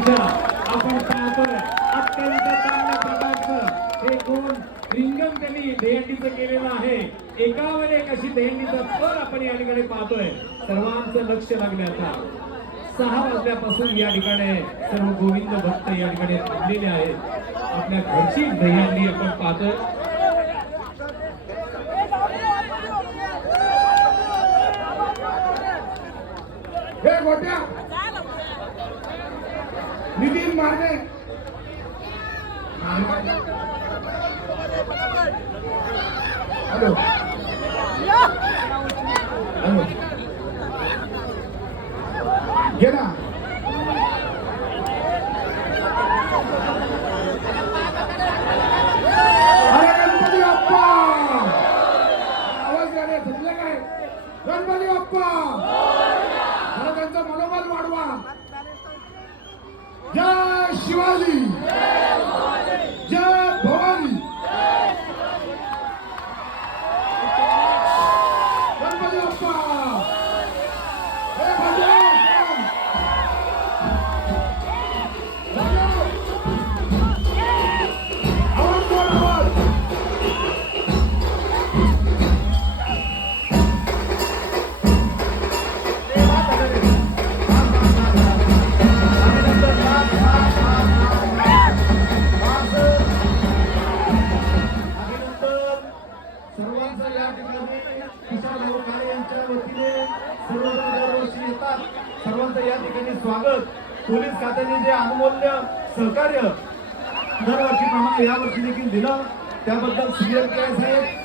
मंच आपण पाहतोय. अत्यंत चांगल्या प्रकारचं हे दोन रिंगण त्यांनी दहीहंडीचं केलेलं आहे. एकावर एक अशी दहीहंडीचा थर आपण या ठिकाणी पाहतोय. सर्वांचं लक्ष लागण्याचा 6 वाजल्यापासून या ठिकाणी सर्व गोविंद भक्त या ठिकाणी थांबलेले आहेत. आपल्या घरची दहीहंडी आपण पाहतोय. हे गोट्या नितीन मारणे हॅलो हॅलो घे ना अरे गणपती बाप्पा आवाज गाणे समजलं काय गणपती बाप्पा मला त्यांचा मनोबल वाढवा. जय शिवाजी जय भवानी गणपती बाप्पा हे भजन सर्वांचं या ठिकाणी स्वागत. पोलीस खात्याने जे अनमूल्य सहकार्य दरवर्षीप्रमाणे यावर्षी देखील दिलं त्याबद्दल सीएम साहेब